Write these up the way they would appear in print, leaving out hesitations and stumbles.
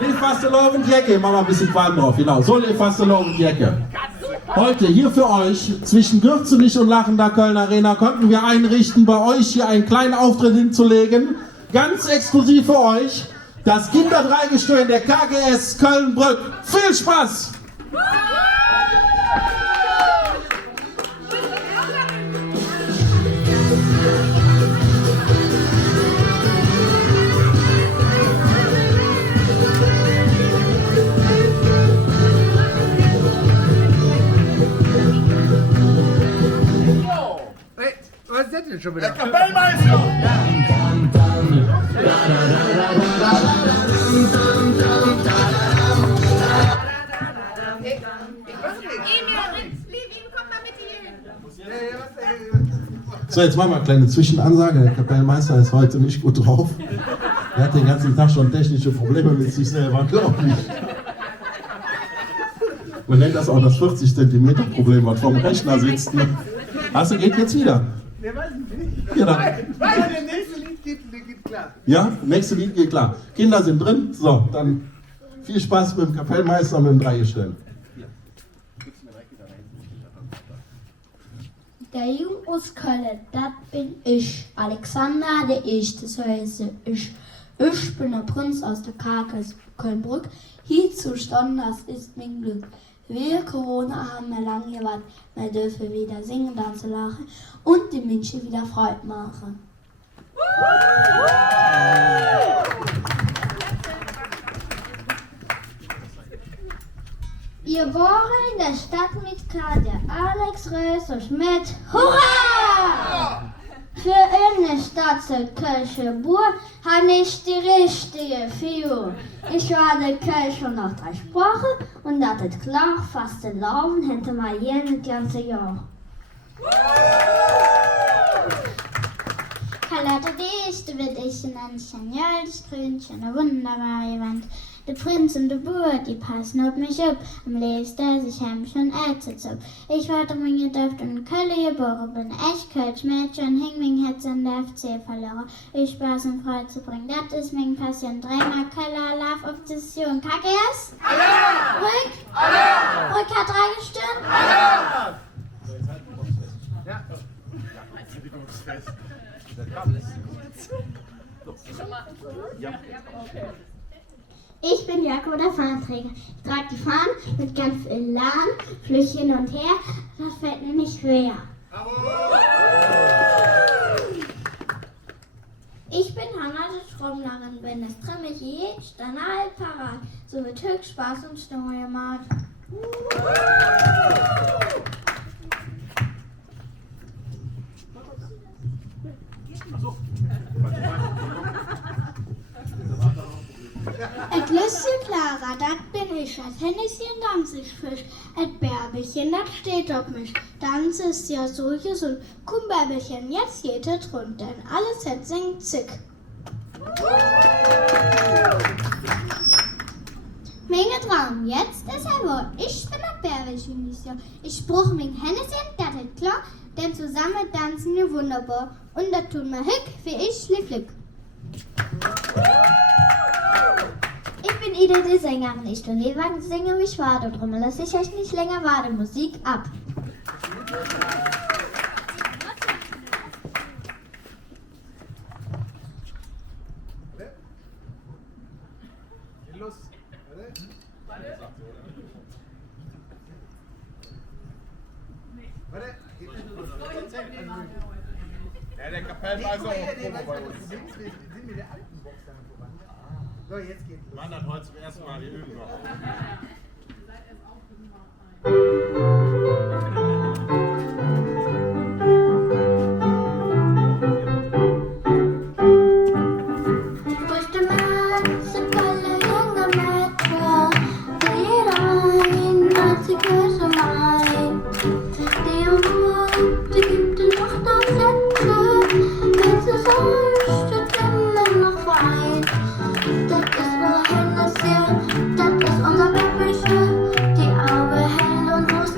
Lev Fastelow und Jacke, machen wir ein bisschen Quaden drauf, genau. So, Lev Fastelow und Jacke. Heute hier für euch, zwischen Gürzenich und Lachender Köln Arena, konnten wir einrichten, bei euch hier einen kleinen Auftritt hinzulegen. Ganz exklusiv für euch, das Kinderdreigestirn der KGS Köln-Brück. Viel Spaß! Was ist das denn schon wieder? Der Kapellmeister! So, jetzt machen wir eine kleine Zwischenansage. Der Kapellmeister ist heute nicht gut drauf. Er hat den ganzen Tag schon technische Probleme mit sich selber, glaub ich. Man nennt das auch das 40 cm Problem, was vom Rechner sitzt. Ne? Also geht jetzt wieder. Der weiß nicht. Ja, dann. Weil der nächste Lied geht klar. Ja, nächste Lied geht klar. Kinder sind drin. So, dann viel Spaß mit dem Kapellmeister mit dem Dreigestirn. Der Jung aus Köln, das bin ich. Alexander, der ich, das heißt ich. Ich bin der Prinz aus der KGS Köln-Brück. Hier zu stehen, das ist mein Glück. Wir Corona haben wir lange gewartet. Wir dürfen wieder singen, tanzen, lachen und die Menschen wieder Freude machen. Ihr waren in der Stadt mit Katja, Alex, Reus und Schmidt. Hurra! Für eine Stadt zur Kölsche Burg habe ich die richtige Figur. Ich war der Kölsch schon auf 3 Sprachen und das ist klar, fast den Laufen hätte man jedes ganze Jahr. Hallo, die erste wird ich in ein geniales Grünchen, eine wunderbare Wand. Der Prinz und der Bauer, die passen auf mich ab. Am Leben der sich heim schon ärztet ab. Ich war der Menge Duft und in Köln geboren, bin echt Kölsch Mädchen, hing mein Herz an der FC verloren. Ich Spaß und Freude zu bringen, das ist mein Passion. 3-mal Kölner Love Obsession. KGS? Hallo! Brück? Hallo! Brück hat 3 Gestirn? Hallo! Ich bin Jakob, der Fahnenträger. Ich trage die Fahnen mit ganz viel Elan, flüch hin und her, das fällt mir nicht schwer. Ich bin Hanna, die Trommlerin, wenn es trimmig geht, dann all parat, so wird höchst Spaß und Stimmung gemacht. Et Lüsschen Clara, das bin ich. Et Henneschen tanze ich frisch. Et Bärbelchen, das steht auf mich. Tanz ist ja so gesund. Komm Bärbelchen, jetzt geht es rund, denn alles jetzt singt zick. Menge Traum, jetzt ist er wohl. Ich bin das Bärbelchen dieses Jahr. Ich bruch mein Henneschen, das ist klar, denn zusammen tanzen wir wunderbar. Und das tun wir hick, wie ich lieflick. Ich bin Ida, die Sängerin. Ich bin Lewagen, singe mich warte. Drum lasse ich euch nicht länger warten. Musik ab. Los. Warte. Ja, der Kapellmeister auch bei uns. Sind mit der alten Box dann verwandt. So, jetzt geht's los. Mann hat heute zum ersten Mal, die üben noch. Das ist unser Bärbelchen, die Augen hell und wo es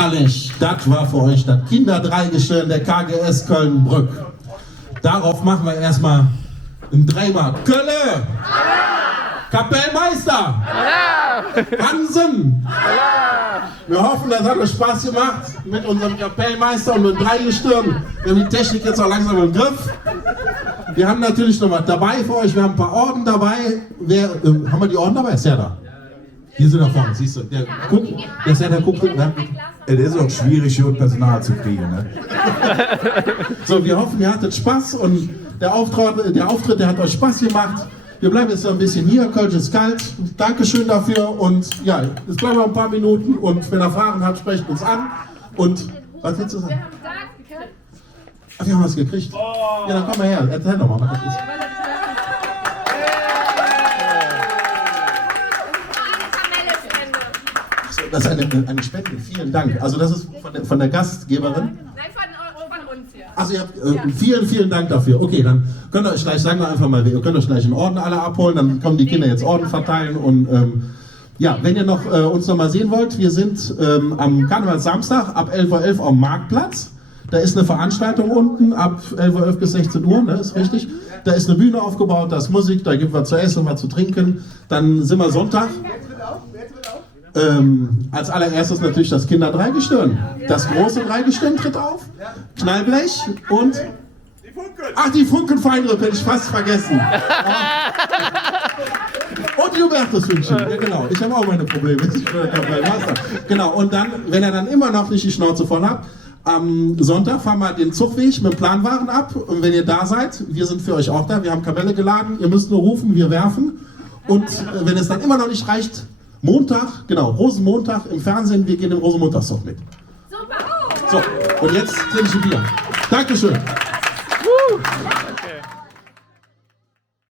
Herrlich, das war für euch das Kinderdreigestirn der KGS Köln-Brück. Darauf machen wir erstmal einen Dreimal. Kölle! Kapellmeister! Hansen! Wir hoffen, das hat euch Spaß gemacht mit unserem Kapellmeister und mit dem Dreigestirn. Wir haben die Technik jetzt auch langsam im Griff. Wir haben natürlich noch was dabei für euch. Wir haben ein paar Orden dabei. Haben wir die Orden dabei? Ist ja da. Hier sind wir vorne, siehst du. Der ist ja der guckt. Ne? Es ist auch schwierig, hier Personal zu kriegen. Ne? So, wir hoffen, ihr hattet Spaß und der Auftritt, der hat euch Spaß gemacht. Wir bleiben jetzt noch ein bisschen hier, Kölsch ist kalt. Dankeschön dafür und ja, jetzt bleiben wir ein paar Minuten und wenn ihr Fragen habt, sprecht uns an. Und was willst du sagen? Ach, wir haben was gekriegt. Ja, dann komm mal her, erzähl doch mal, was das ist. So, das ist eine Spende, vielen Dank. Also das ist von der Gastgeberin. Nein, von uns hier. Also ihr habt, vielen Dank dafür. Okay, dann könnt ihr euch gleich, sagen wir einfach mal, ihr könnt euch gleich einen Orden alle abholen, dann kommen die Kinder jetzt Orden verteilen und ja, wenn ihr noch uns noch mal sehen wollt, wir sind am Karnevalssamstag ab 11:11 Uhr am Marktplatz. Da ist eine Veranstaltung unten ab 11:11 Uhr bis 16 Uhr, ne, ist richtig. Da ist eine Bühne aufgebaut, da ist Musik, da gibt es was zu essen, was zu trinken. Dann sind wir Sonntag. Als allererstes natürlich das Kinderdreigestirn. Das große Dreigestirn tritt auf, Knallblech und... Ach, die Funkenfeinrippe, hätte ich fast vergessen. Und die Hubertushündchen, ja genau, ich habe auch meine Probleme. Genau, und dann, wenn ihr dann immer noch nicht die Schnauze voll habt, am Sonntag fahren wir den Zugweg mit Planwagen ab und wenn ihr da seid, wir sind für euch auch da, wir haben Kamelle geladen, ihr müsst nur rufen, wir werfen und wenn es dann immer noch nicht reicht, Montag, genau, Rosenmontag im Fernsehen, wir gehen im Rosenmontagszug mit. Super! So, und jetzt trinke ich ein Bier. Dankeschön.